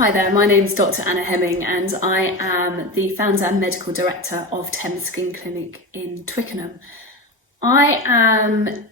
Hi there, my name is Dr. Anna Hemming and I am the founder and medical director of Thames Skin Clinic in Twickenham. I am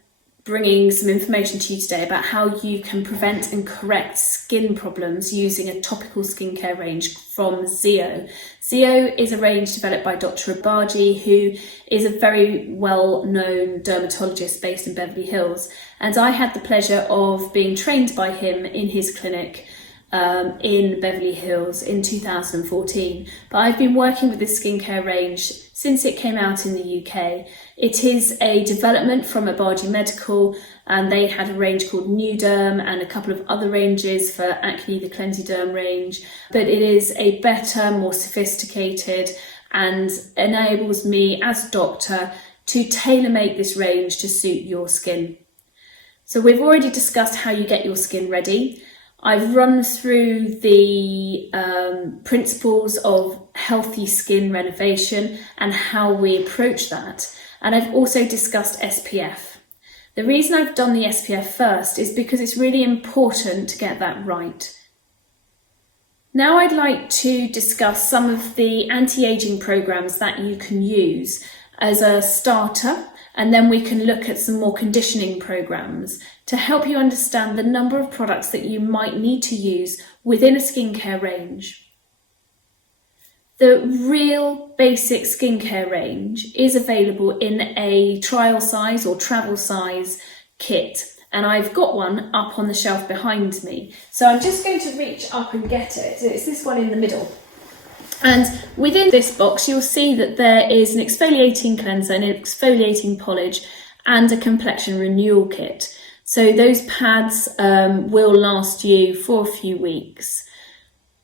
bringing some information to you today about how you can prevent and correct skin problems using a topical skincare range from Zeo. Zeo is a range developed by Dr. Abaji, who is a very well-known dermatologist based in Beverly Hills, and I had the pleasure of being trained by him in his clinic in Beverly Hills in 2014. But I've been working with this skincare range since it came out in the UK. It is a development from Abaji Medical, and they had a range called New Derm and a couple of other ranges for Acne, the Cleansiderm range. But it is a better, more sophisticated, and enables me as doctor to tailor-make this range to suit your skin. So we've already discussed how you get your skin ready. I've run through the principles of healthy skin renovation and how we approach that. And I've also discussed SPF. The reason I've done the SPF first is because it's really important to get that right. Now I'd like to discuss some of the anti-aging programs that you can use as a starter, and then we can look at some more conditioning programs to help you understand the number of products that you might need to use within a skincare range. The real basic skincare range is available in a trial size or travel size kit, and I've got one up on the shelf behind me. So I'm just going to reach up and get it. It's this one in the middle. And within this box, you'll see that there is an exfoliating cleanser, an exfoliating polish, and a complexion renewal kit. So those pads will last you for a few weeks.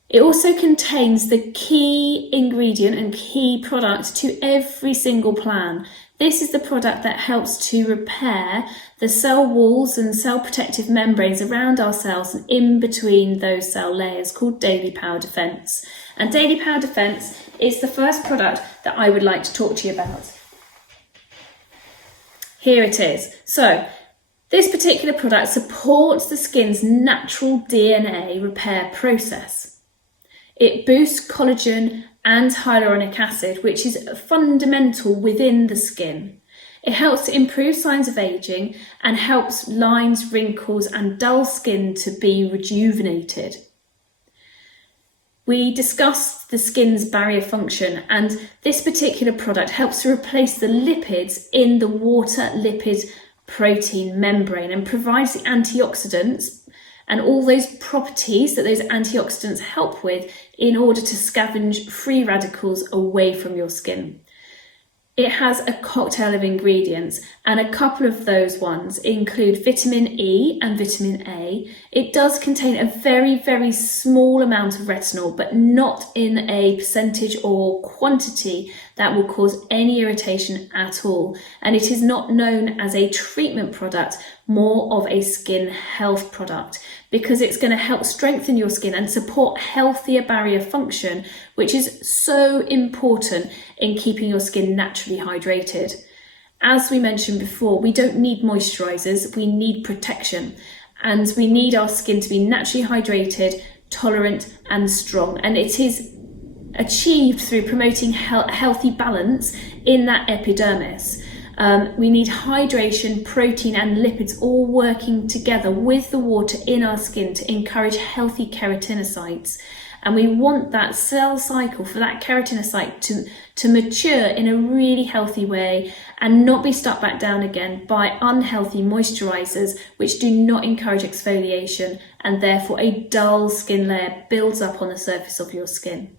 It also contains the key ingredient and key product to every single plan. This is the product that helps to repair the cell walls and cell protective membranes around our cells and in between those cell layers, called Daily Power Defense. And Daily Power Defense is the first product that I would like to talk to you about. Here it is. So this particular product supports the skin's natural DNA repair process. It boosts collagen and hyaluronic acid, which is fundamental within the skin. It helps to improve signs of aging and helps lines, wrinkles, and dull skin to be rejuvenated. We discussed the skin's barrier function, and this particular product helps to replace the lipids in the water lipid protein membrane and provides the antioxidants and all those properties that those antioxidants help with in order to scavenge free radicals away from your skin. It has a cocktail of ingredients, and a couple of those ones include vitamin E and vitamin A. It does contain a very, very small amount of retinol, but not in a percentage or quantity that will cause any irritation at all. And it is not known as a treatment product, more of a skin health product, because it's going to help strengthen your skin and support healthier barrier function, which is so important in keeping your skin naturally hydrated. As we mentioned before, we don't need moisturizers, we need protection, and we need our skin to be naturally hydrated, tolerant and strong. And it is achieved through promoting healthy balance in that epidermis. We need hydration, protein and lipids all working together with the water in our skin to encourage healthy keratinocytes. And we want that cell cycle for that keratinocyte to mature in a really healthy way and not be stuck back down again by unhealthy moisturizers, which do not encourage exfoliation, and therefore a dull skin layer builds up on the surface of your skin.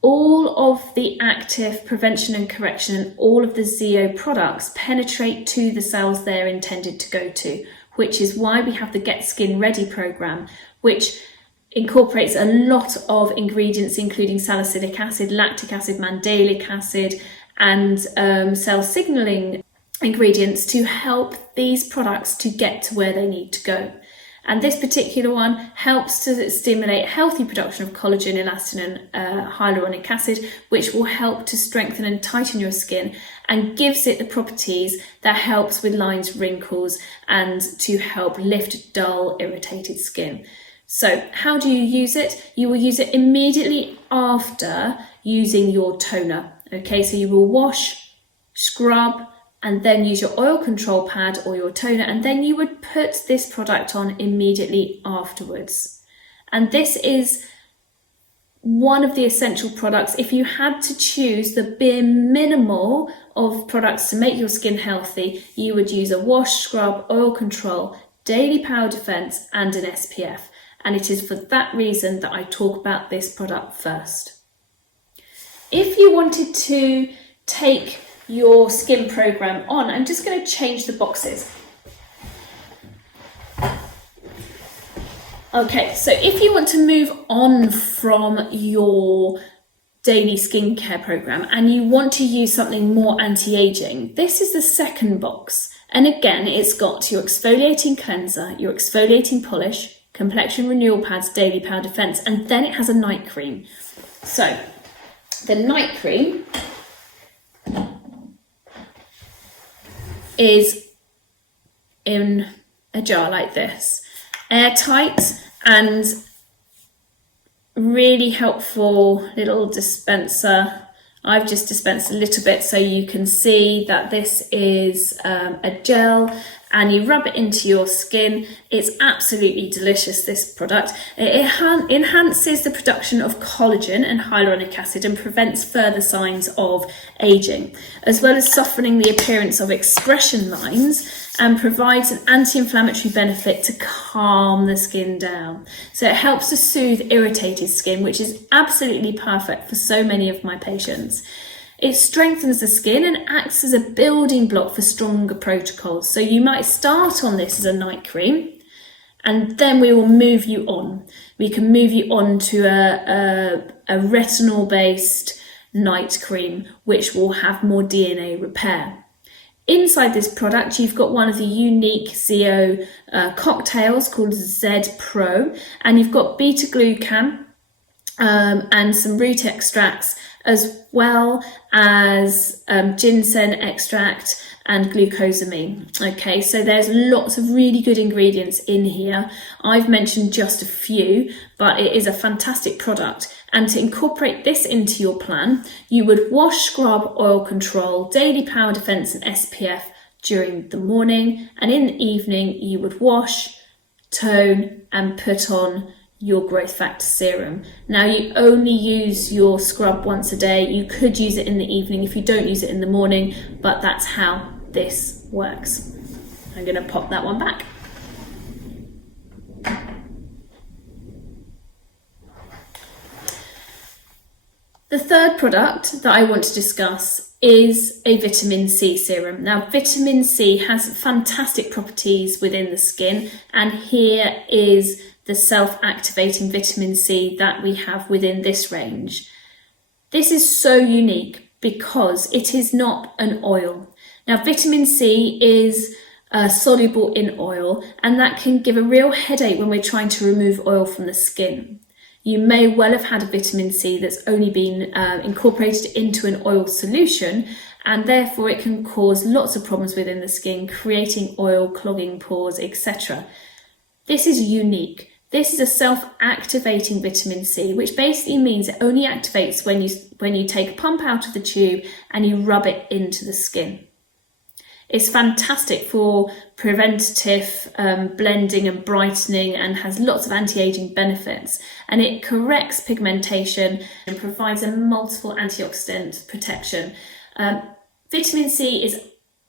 All of the active prevention and correction and all of the Zeo products penetrate to the cells they're intended to go to, which is why we have the Get Skin Ready program, which incorporates a lot of ingredients, including salicylic acid, lactic acid, mandelic acid, and cell signaling ingredients to help these products to get to where they need to go. And this particular one helps to stimulate healthy production of collagen, elastin and hyaluronic acid, which will help to strengthen and tighten your skin and gives it the properties that helps with lines, wrinkles, and to help lift dull, irritated skin. So how do you use it? You will use it immediately after using your toner. Okay, so you will wash, scrub, and then use your oil control pad or your toner, and then you would put this product on immediately afterwards. And this is one of the essential products. If you had to choose the bare minimal of products to make your skin healthy, you would use a wash, scrub, oil control, daily power defense, and an SPF. And it is for that reason that I talk about this product first. If you wanted to take your skin program on, I'm just going to change the boxes. Okay, so if you want to move on from your daily skincare program and you want to use something more anti-aging, this is the second box. And again, it's got your exfoliating cleanser, your exfoliating polish, complexion renewal pads, daily power defense, and then it has a night cream. So the night cream is in a jar like this, airtight and really helpful little dispenser. I've just dispensed a little bit so you can see that this is a gel, and you rub it into your skin. It's absolutely delicious, this product. It enhances the production of collagen and hyaluronic acid and prevents further signs of aging, as well as softening the appearance of expression lines, and provides an anti-inflammatory benefit to calm the skin down. So it helps to soothe irritated skin, which is absolutely perfect for so many of my patients. It strengthens the skin and acts as a building block for stronger protocols. So you might start on this as a night cream, and then we will move you on. We can move you on to a retinol-based night cream, which will have more DNA repair. Inside this product, you've got one of the unique ZO cocktails called Z Pro, and you've got beta-glucan and some root extracts, as well as ginseng extract and glucosamine. Okay, so there's lots of really good ingredients in here. I've mentioned just a few, but it is a fantastic product. And to incorporate this into your plan, you would wash, scrub, oil control, daily power defense and SPF during the morning, and in the evening you would wash, tone and put on your growth factor serum. Now, you only use your scrub once a day. You could use it in the evening if you don't use it in the morning, but that's how this works. I'm going to pop that one back. The third product that I want to discuss is a vitamin C serum. Now, vitamin C has fantastic properties within the skin, and here is the self-activating vitamin C that we have within this range. This is so unique because it is not an oil. Now, vitamin C is soluble in oil, and that can give a real headache when we're trying to remove oil from the skin. You may well have had a vitamin C that's only been incorporated into an oil solution, and therefore it can cause lots of problems within the skin, creating oil, clogging pores, etc. This is unique. This is a self-activating vitamin C, which basically means it only activates when you take a pump out of the tube and you rub it into the skin. It's fantastic for preventative blending and brightening, and has lots of anti-aging benefits. And it corrects pigmentation and provides a multiple antioxidant protection. Vitamin C is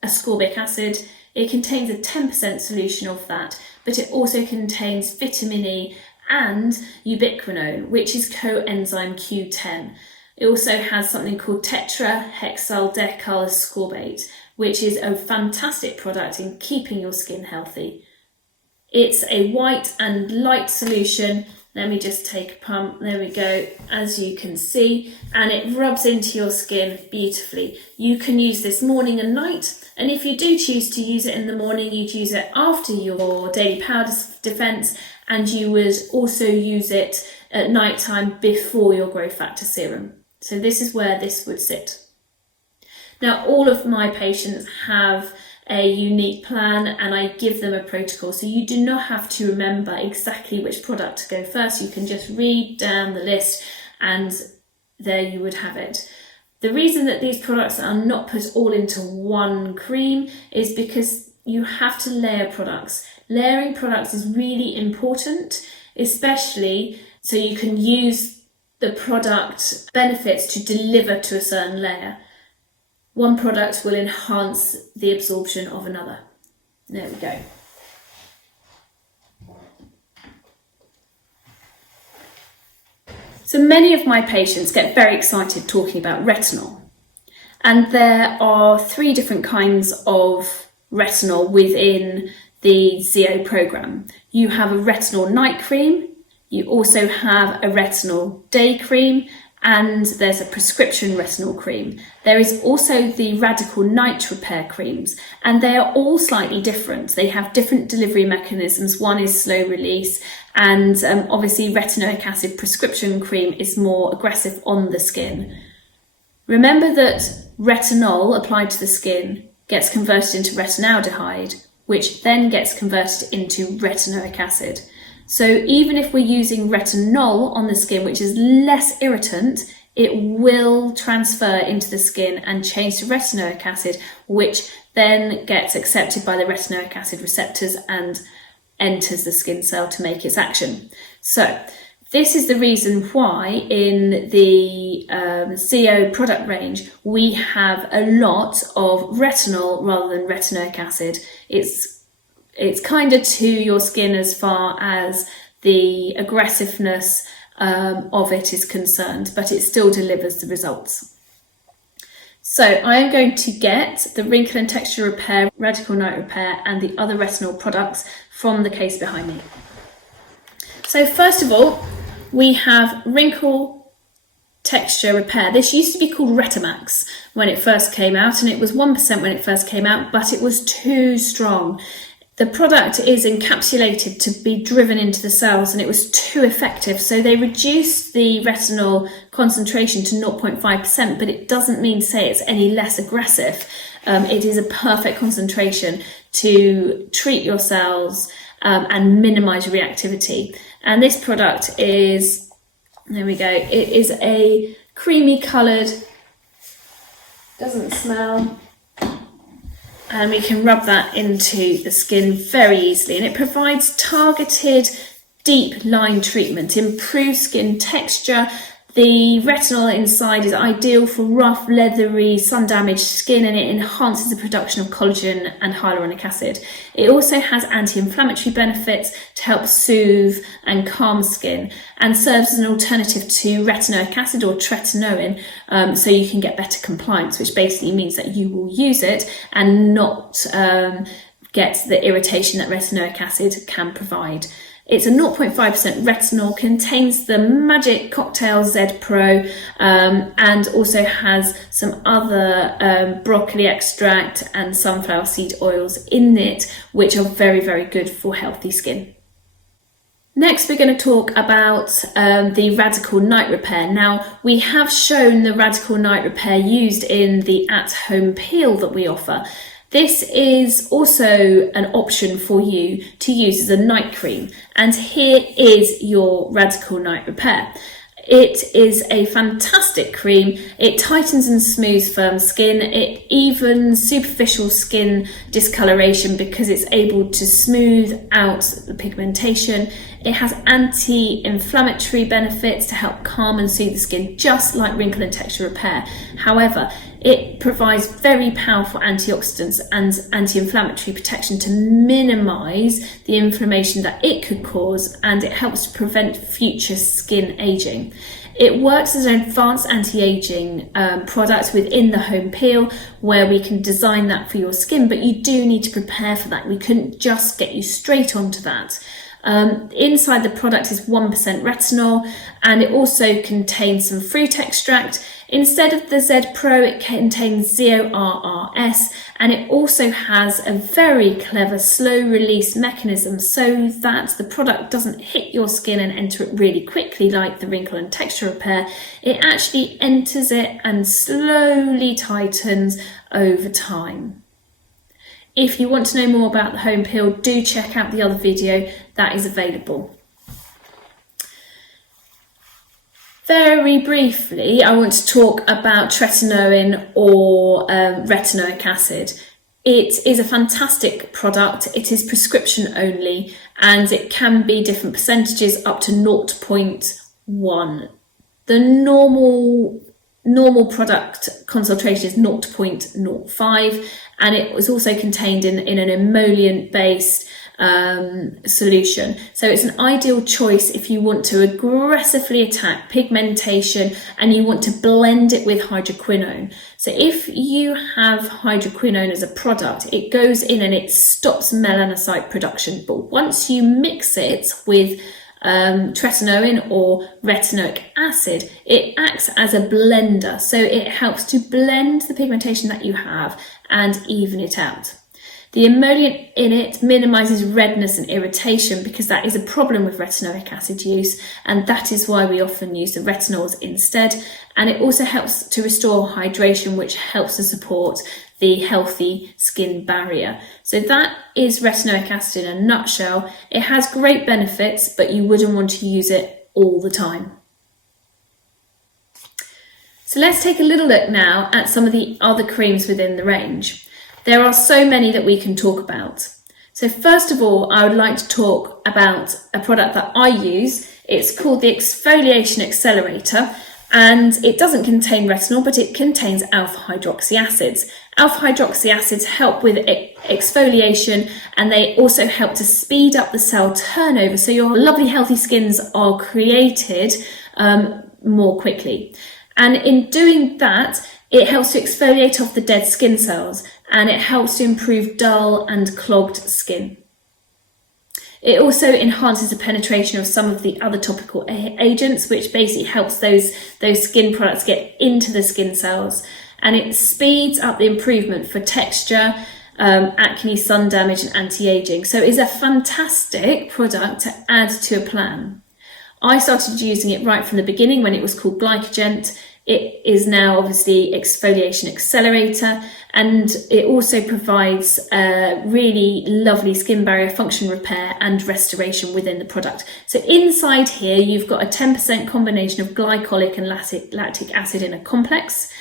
ascorbic acid. It contains a 10% solution of that, but it also contains vitamin E and ubiquinone, which is coenzyme Q10. It also has something called tetrahexyldecyl ascorbate, which is a fantastic product in keeping your skin healthy. It's a white and light solution. Let me just take a pump. There we go, as you can see, and it rubs into your skin beautifully. You can use this morning and night, and if you do choose to use it in the morning, you'd use it after your daily power defense, and you would also use it at night time before your growth factor serum. So this is where this would sit. Now, all of my patients have a unique plan and I give them a protocol. So you do not have to remember exactly which product to go first. You can just read down the list and there you would have it. The reason that these products are not put all into one cream is because you have to layer products. Layering products is really important, especially so you can use the product benefits to deliver to a certain layer. One product will enhance the absorption of another. There we go. So many of my patients get very excited talking about retinol. And there are 3 different kinds of retinol within the ZO program. You have a retinol night cream, you also have a retinol day cream, and there's a prescription retinol cream. There is also the radical night repair creams, and they are all slightly different. They have different delivery mechanisms. One is slow release, and obviously retinoic acid prescription cream is more aggressive on the skin. Remember that retinol applied to the skin gets converted into retinaldehyde, which then gets converted into retinoic acid. So even if we're using retinol on the skin, which is less irritant, it will transfer into the skin and change to retinoic acid, which then gets accepted by the retinoic acid receptors and enters the skin cell to make its action. So this is the reason why in the ZO product range, we have a lot of retinol rather than retinoic acid. It's kinder to your skin as far as the aggressiveness of it is concerned, but it still delivers the results. So I am going to get the Wrinkle and Texture Repair, Radical Night Repair and the other retinol products from the case behind me. So first of all, we have Wrinkle Texture Repair. This used to be called Retamax when it first came out, and it was 1% when it first came out, but it was too strong. The product is encapsulated to be driven into the cells and it was too effective. So they reduced the retinol concentration to 0.5%, but it doesn't mean to say it's any less aggressive. It is a perfect concentration to treat your cells and minimize reactivity. And this product is, there we go, it is a creamy coloured, doesn't smell, and we can rub that into the skin very easily, and it provides targeted deep line treatment, improves skin texture. The retinol inside is ideal for rough, leathery, sun-damaged skin, and it enhances the production of collagen and hyaluronic acid. It also has anti-inflammatory benefits to help soothe and calm skin, and serves as an alternative to retinoic acid or tretinoin, so you can get better compliance, which basically means that you will use it and not get the irritation that retinoic acid can provide. It's a 0.5% retinol, contains the magic cocktail Z Pro, and also has some other broccoli extract and sunflower seed oils in it, which are very, very good for healthy skin. Next, we're going to talk about the Radical Night Repair. Now, we have shown the Radical Night Repair used in the at-home peel that we offer. This is also an option for you to use as a night cream. And here is your Radical Night Repair. It is a fantastic cream. It tightens and smooths firm skin. It evens superficial skin discoloration because it's able to smooth out the pigmentation. It has anti-inflammatory benefits to help calm and soothe the skin, just like Wrinkle and Texture Repair. However, it provides very powerful antioxidants and anti-inflammatory protection to minimise the inflammation that it could cause, and it helps to prevent future skin ageing. It works as an advanced anti-aging product within the home peel, where we can design that for your skin, but you do need to prepare for that. We couldn't just get you straight onto that. Inside the product is 1% retinol, and it also contains some fruit extract. Instead of the Z Pro, it contains ZORRS, and it also has a very clever slow release mechanism so that the product doesn't hit your skin and enter it really quickly like the Wrinkle and Texture Repair. It actually enters it and slowly tightens over time. If you want to know more about the home peel, do check out the other video that is available. Very briefly, I want to talk about tretinoin or retinoic acid. It is a fantastic product. It is prescription only, and it can be different percentages up to 0.1. The normal product concentration is 0.05, and it was also contained in an emollient-based solution. So it's an ideal choice if you want to aggressively attack pigmentation and you want to blend it with hydroquinone. So if you have hydroquinone as a product, it goes in and it stops melanocyte production. But once you mix it with tretinoin or retinoic acid, it acts as a blender. So it helps to blend the pigmentation that you have and even it out. The emollient in it minimises redness and irritation, because that is a problem with retinoic acid use, and that is why we often use the retinols instead. And it also helps to restore hydration, which helps to support the healthy skin barrier. So that is retinoic acid in a nutshell. It has great benefits, but you wouldn't want to use it all the time. So let's take a little look now at some of the other creams within the range. There are so many that we can talk about. So first of all, I would like to talk about a product that I use. It's called the Exfoliation Accelerator, and it doesn't contain retinol, but it contains alpha hydroxy acids. Alpha hydroxy acids help with exfoliation, and they also help to speed up the cell turnover, so your lovely healthy skins are created more quickly. And in doing that, it helps to exfoliate off the dead skin cells, and it helps to improve dull and clogged skin. It also enhances the penetration of some of the other topical agents, which basically helps those skin products get into the skin cells, and it speeds up the improvement for texture, acne, sun damage and anti-aging. So it's a fantastic product to add to a plan. I started using it right from the beginning when it was called Glycogent. It is now obviously Exfoliation Accelerator, and it also provides really lovely skin barrier function repair and restoration within the product. So inside here you've got a 10% combination of glycolic and lactic acid in a complex.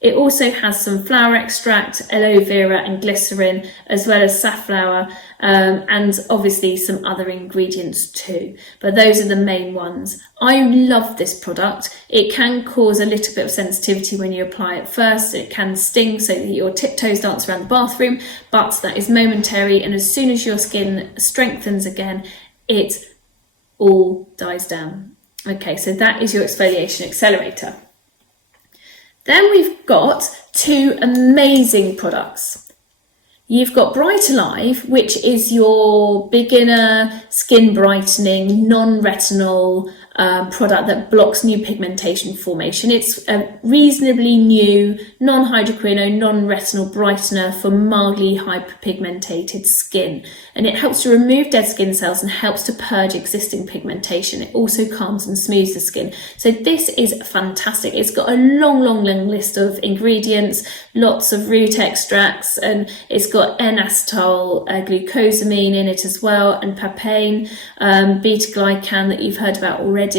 It also has some flower extract, aloe vera and glycerin, as well as safflower, and obviously some other ingredients too. But those are the main ones. I love this product. It can cause a little bit of sensitivity when you apply it first. It can sting so that your tiptoes dance around the bathroom, but that is momentary. And as soon as your skin strengthens again, it all dies down. Okay, so that is your Exfoliation Accelerator. Then we've got two amazing products. You've got Bright Alive, which is your beginner skin brightening, non-retinol product that blocks new pigmentation formation. It's a reasonably new, non-hydroquinone, non-retinol brightener for mildly hyperpigmentated skin. And it helps to remove dead skin cells and helps to purge existing pigmentation. It also calms and smooths the skin. So this is fantastic. It's got a long list of ingredients, lots of root extracts, and it's got N-acetyl glucosamine in it as well, and papain, beta-glycan that you've heard about already.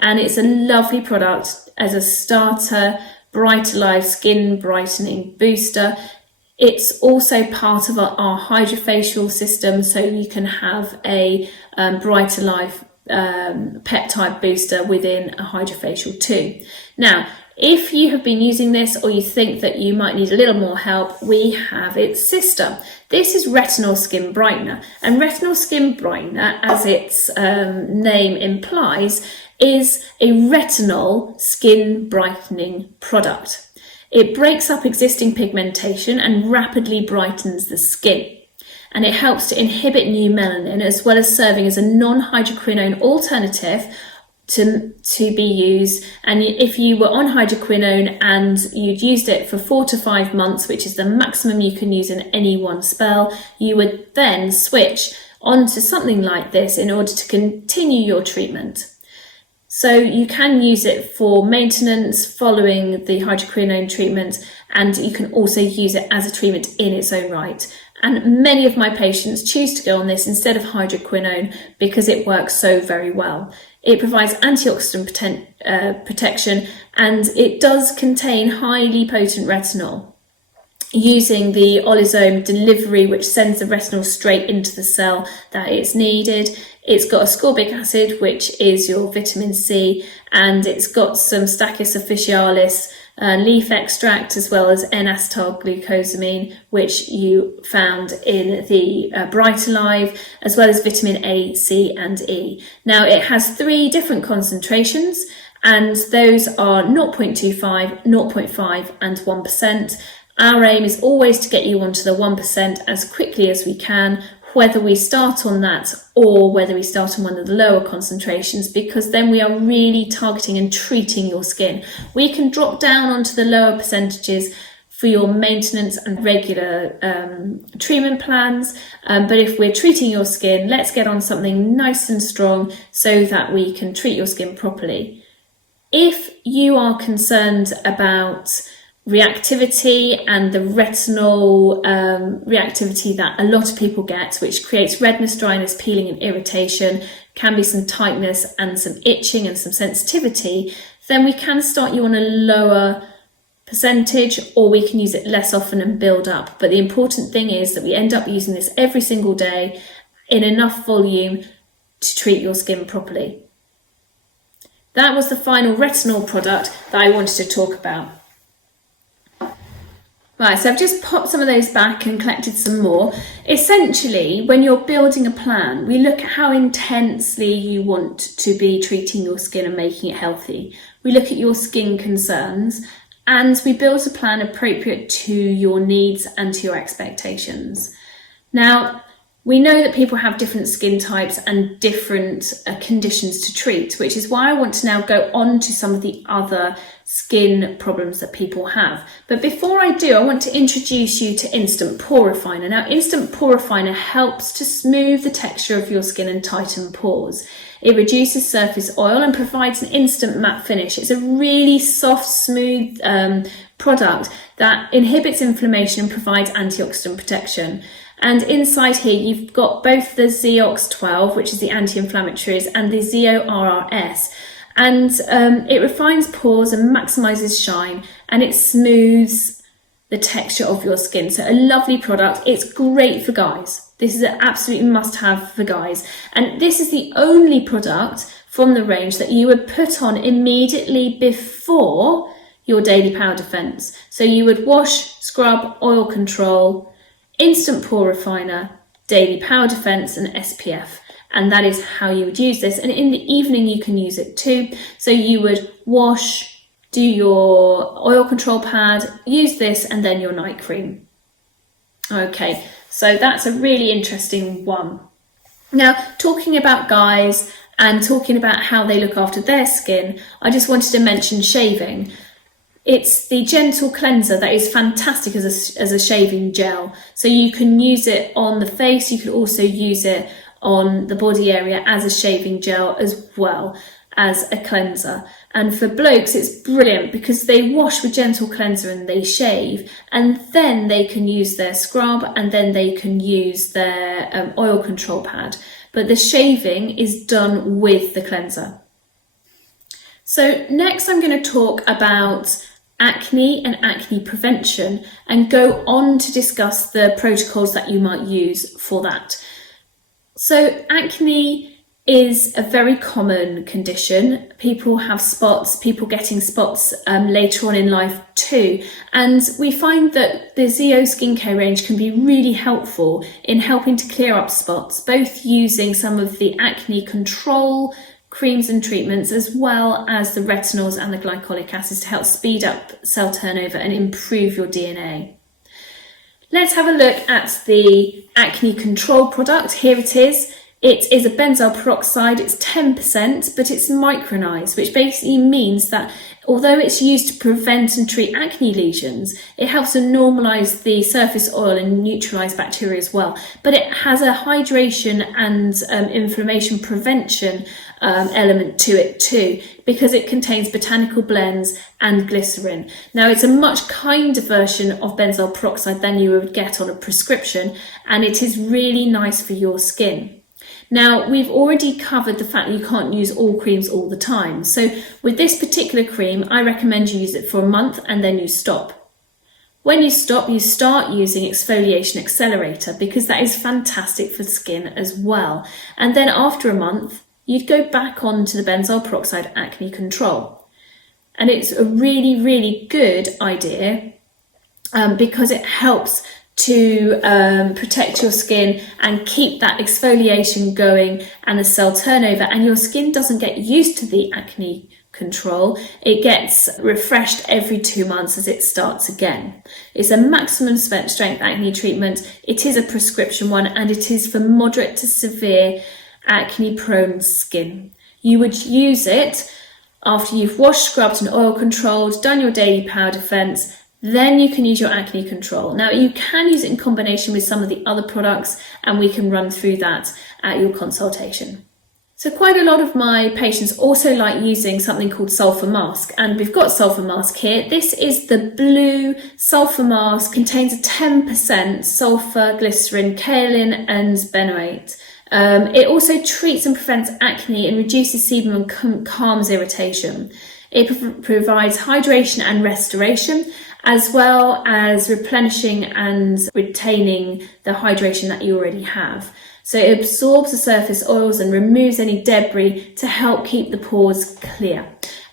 And it's a lovely product as a starter, Bright Alive skin brightening booster. It's also part of our hydrofacial system, so you can have a Bright Alive peptide booster within a hydrofacial too. Now, if you have been using this or you think that you might need a little more help, we have its sister. This is Retinol Skin Brightener, and Retinol Skin Brightener, as its name implies, is a retinol skin brightening product. It breaks up existing pigmentation and rapidly brightens the skin. And it helps to inhibit new melanin, as well as serving as a non-hydroquinone alternative to be used. And if you were on hydroquinone and you'd used it for 4 to 5 months, which is the maximum you can use in any one spell, you would then switch onto something like this in order to continue your treatment. So you can use it for maintenance following the hydroquinone treatment, and you can also use it as a treatment in its own right. And many of my patients choose to go on this instead of hydroquinone because it works so very well. It provides antioxidant protection, and it does contain highly potent retinol, using the olysome delivery, which sends the retinol straight into the cell that it's needed. It's got ascorbic acid, which is your vitamin C, and it's got some Stachys officinalis leaf extract, as well as N-acetylglucosamine, which you found in the Bright Alive, as well as vitamin A, C and E. Now it has 3 different concentrations, and those are 0.25, 0.5 and 1%. Our aim is always to get you onto the 1% as quickly as we can, whether we start on that or whether we start on one of the lower concentrations, because then we are really targeting and treating your skin. We can drop down onto the lower percentages for your maintenance and regular treatment plans, but if we're treating your skin, let's get on something nice and strong so that we can treat your skin properly. If you are concerned about reactivity and the retinol reactivity that a lot of people get, which creates redness, dryness, peeling and irritation, can be some tightness and some itching and some sensitivity, then we can start you on a lower percentage, or we can use it less often and build up. But the important thing is that we end up using this every single day in enough volume to treat your skin properly. That was the final retinol product that I wanted to talk about. Right, so I've just popped some of those back and collected some more. Essentially, when you're building a plan, we look at how intensely you want to be treating your skin and making it healthy. We look at your skin concerns, and we build a plan appropriate to your needs and to your expectations. Now, we know that people have different skin types and different conditions to treat, which is why I want to now go on to some of the other skin problems that people have. But before I do, I want to introduce you to Instant Pore Refiner. Now, Instant Pore Refiner helps to smooth the texture of your skin and tighten pores. It reduces surface oil and provides an instant matte finish. It's a really soft, smooth product that inhibits inflammation and provides antioxidant protection. And inside here, you've got both the Zeox 12, which is the anti-inflammatories, and the ZeoRRS. And it refines pores and maximizes shine, and it smooths the texture of your skin. So a lovely product. It's great for guys. This is an absolute must-have for guys. And this is the only product from the range that you would put on immediately before your daily powder defense. So you would wash, scrub, oil control, Instant Pore Refiner, Daily Power Defense and SPF. And that is how you would use this. And in the evening you can use it too. So you would wash, do your oil control pad, use this, and then your night cream. Okay, so that's a really interesting one. Now, talking about guys and talking about how they look after their skin, I just wanted to mention shaving. It's the gentle cleanser that is fantastic as a shaving gel. So you can use it on the face, you can also use it on the body area as a shaving gel as well as a cleanser. And for blokes it's brilliant because they wash with gentle cleanser and they shave, and then they can use their scrub, and then they can use their oil control pad. But the shaving is done with the cleanser. So next I'm going to talk about acne and acne prevention and go on to discuss the protocols that you might use for that. So acne is a very common condition. People have spots, people getting spots later on in life too. And we find that the Zeo skincare range can be really helpful in helping to clear up spots, both using some of the acne control creams and treatments, as well as the retinols and the glycolic acids to help speed up cell turnover and improve your DNA. Let's have a look at the acne control product. Here it is. It is a benzoyl peroxide, it's 10%, but it's micronized, which basically means that although it's used to prevent and treat acne lesions, it helps to normalize the surface oil and neutralize bacteria as well. But it has a hydration and inflammation prevention element to it too, because it contains botanical blends and glycerin. Now, it's a much kinder version of benzoyl peroxide than you would get on a prescription, and it is really nice for your skin. Now, we've already covered the fact that you can't use all creams all the time. So with this particular cream, I recommend you use it for a month and then you stop. When you stop, you start using Exfoliation Accelerator, because that is fantastic for skin as well. And then after a month, you'd go back on to the benzoyl peroxide acne control. And it's a really, really good idea because it helps to protect your skin and keep that exfoliation going and the cell turnover, and your skin doesn't get used to the acne control. It gets refreshed every 2 months as it starts again. It's a maximum strength acne treatment. It is a prescription one, and it is for moderate to severe acne prone skin. You would use it after you've washed, scrubbed and oil controlled, done your daily powder defense. Then you can use your acne control. Now, you can use it in combination with some of the other products, and we can run through that at your consultation. So quite a lot of my patients also like using something called sulfur mask, and we've got sulfur mask here. This is the blue sulfur mask, contains a 10% sulfur, glycerin, kaolin and benoate. It also treats and prevents acne and reduces sebum and calms irritation. It provides hydration and restoration, as well as replenishing and retaining the hydration that you already have. So it absorbs the surface oils and removes any debris to help keep the pores clear.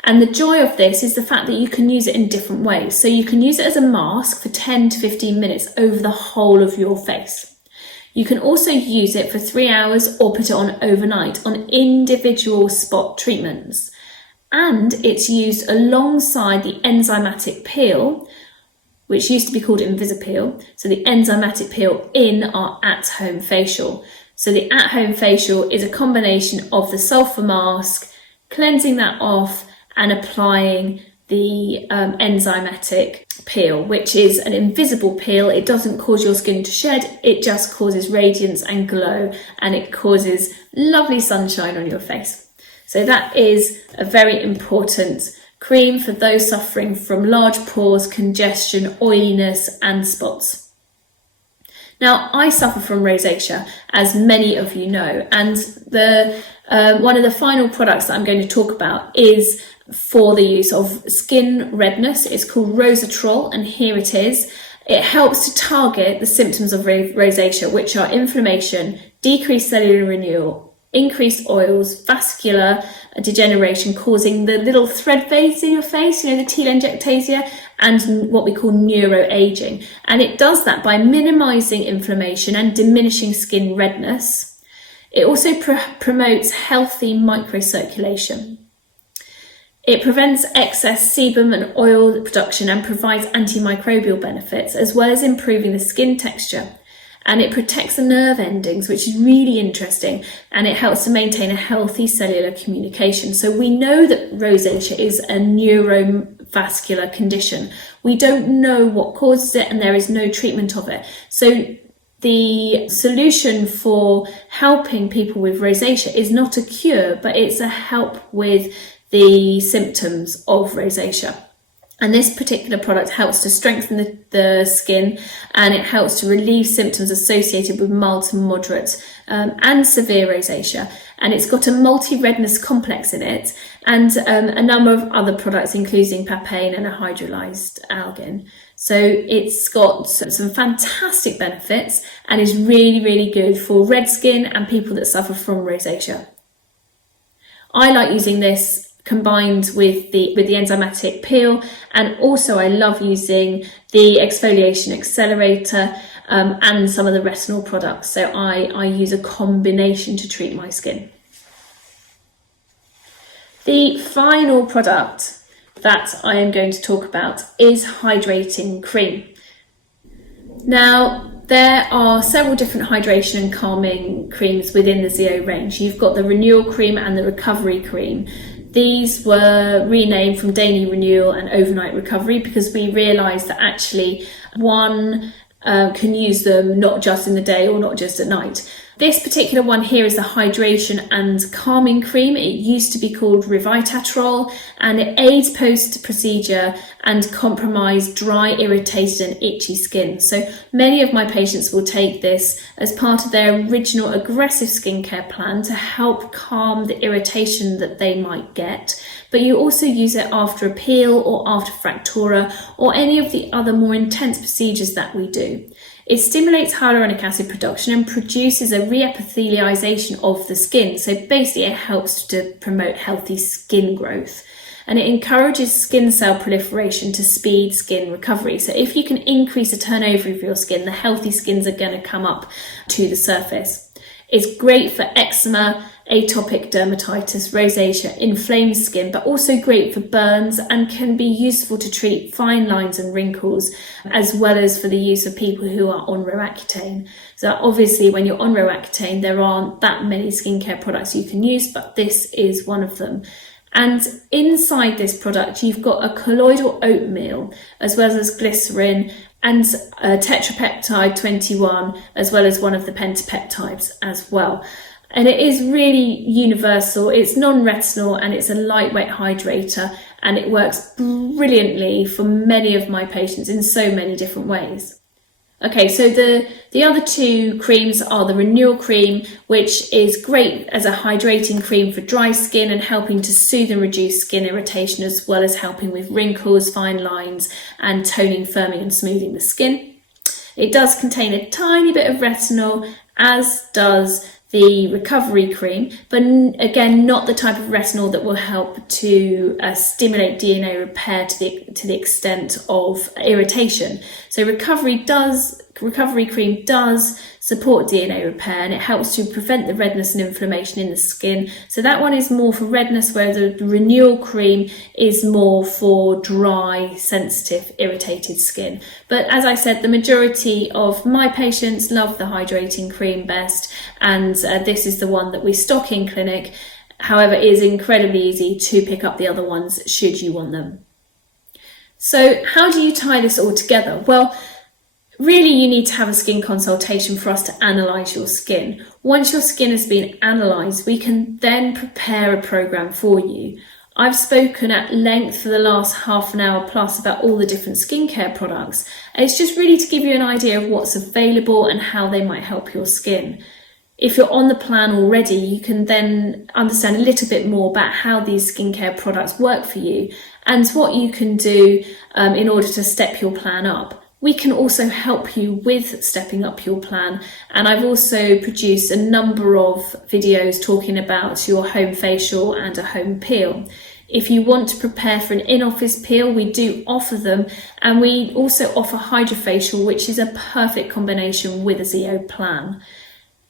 And the joy of this is the fact that you can use it in different ways. So you can use it as a mask for 10 to 15 minutes over the whole of your face. You can also use it for 3 hours or put it on overnight on individual spot treatments. And it's used alongside the enzymatic peel, which used to be called Invisipeel. So the enzymatic peel in our at-home facial. So the at-home facial is a combination of the sulfur mask, cleansing that off and applying the enzymatic peel, which is an invisible peel. It doesn't cause your skin to shed, it just causes radiance and glow, and it causes lovely sunshine on your face. So that is a very important cream for those suffering from large pores, congestion, oiliness and spots. Now, I suffer from rosacea, as many of you know, and one of the final products that I'm going to talk about is for the use of skin redness. It's called Rosacea, and here it is. It helps to target the symptoms of rosacea, which are inflammation, decreased cellular renewal, increased oils, vascular degeneration causing the little thread veins in your face, you know, the telangiectasia, and what we call neuroaging. And it does that by minimizing inflammation and diminishing skin redness. It also promotes healthy microcirculation. It prevents excess sebum and oil production and provides antimicrobial benefits, as well as improving the skin texture. And it protects the nerve endings, which is really interesting, and it helps to maintain a healthy cellular communication. So we know that rosacea is a neurovascular condition. We don't know what causes it, and there is no treatment of it. So the solution for helping people with rosacea is not a cure, but it's a help with the symptoms of rosacea. And this particular product helps to strengthen the skin, and it helps to relieve symptoms associated with mild to moderate and severe rosacea. And it's got a multi-redness complex in it, and a number of other products, including papain and a hydrolyzed algin. So it's got some fantastic benefits and is really, really good for red skin and people that suffer from rosacea. I like using this combined with the enzymatic peel, and also I love using the Exfoliation Accelerator and some of the Retinol products. So I use a combination to treat my skin. The final product that I am going to talk about is Hydrating Cream. Now, There are several different hydration and calming creams within the ZO range. You've got the Renewal Cream and the Recovery Cream. These were renamed from Daily Renewal and Overnight Recovery because we realised that actually one can use them not just in the day or not just at night. This particular one here is the Hydration and Calming Cream. It used to be called Revitatrol, and it aids post-procedure and compromised dry, irritated and itchy skin. So many of my patients will take this as part of their original aggressive skincare plan to help calm the irritation that they might get. But you also use it after a peel or after Fractura or any of the other more intense procedures that we do. It stimulates hyaluronic acid production and produces a reepithelialization of the skin. So basically it helps to promote healthy skin growth. And it encourages skin cell proliferation to speed skin recovery. So if you can increase the turnover of your skin, the healthy skins are going to come up to the surface. It's great for eczema, atopic dermatitis, rosacea, inflamed skin, but also great for burns and can be useful to treat fine lines and wrinkles, as well as for the use of people who are on Roaccutane. So obviously when you're on Roaccutane, there aren't that many skincare products you can use, but this is one of them. And inside this product, you've got a colloidal oatmeal, as well as glycerin and tetrapeptide 21, as well as one of the pentapeptides as well. And it is really universal. It's non-retinol and it's a lightweight hydrator, and it works brilliantly for many of my patients in so many different ways. Okay, so the other two creams are the Renewal Cream, which is great as a hydrating cream for dry skin and helping to soothe and reduce skin irritation, as well as helping with wrinkles, fine lines, and toning, firming and smoothing the skin. It does contain a tiny bit of retinol, as does the Recovery Cream, but again, not the type of retinol that will help to stimulate DNA repair to the extent of irritation. So Recovery Cream does support DNA repair, and it helps to prevent the redness and inflammation in the skin. So that one is more for redness, whereas the Renewal Cream is more for dry, sensitive, irritated skin. But as I said, the majority of my patients love the Hydrating Cream best, and this is the one that we stock in clinic. However, it is incredibly easy to pick up the other ones should you want them. So how do you tie this all together? Well, really, you need to have a skin consultation for us to analyse your skin. Once your skin has been analysed, we can then prepare a programme for you. I've spoken at length for the last half an hour plus about all the different skincare products. And it's just really to give you an idea of what's available and how they might help your skin. If you're on the plan already, you can then understand a little bit more about how these skincare products work for you and what you can do in order to step your plan up. We can also help you with stepping up your plan, and I've also produced a number of videos talking about your home facial and a home peel. If you want to prepare for an in-office peel, we do offer them, and we also offer Hydrofacial, which is a perfect combination with a ZO plan.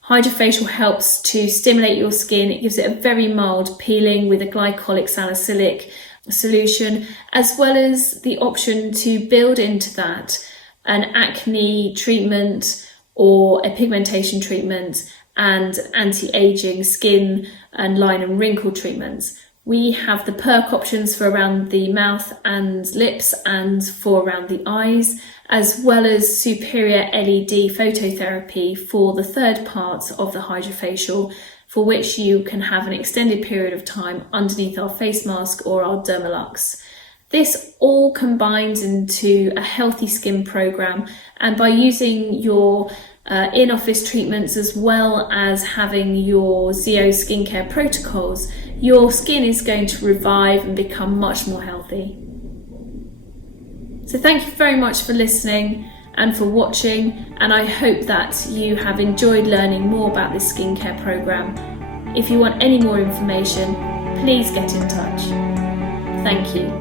Hydrofacial helps to stimulate your skin. It gives it a very mild peeling with a glycolic salicylic solution, as well as the option to build into that an acne treatment or a pigmentation treatment and anti-aging skin and line and wrinkle treatments. We have the perk options for around the mouth and lips and for around the eyes, as well as superior LED phototherapy for the third part of the Hydrofacial, for which you can have an extended period of time underneath our face mask or our Dermalux. This all combines into a healthy skin program, and by using your in-office treatments as well as having your ZO skincare protocols, your skin is going to revive and become much more healthy. So thank you very much for listening and for watching, and I hope that you have enjoyed learning more about this skincare program. If you want any more information, please get in touch. Thank you.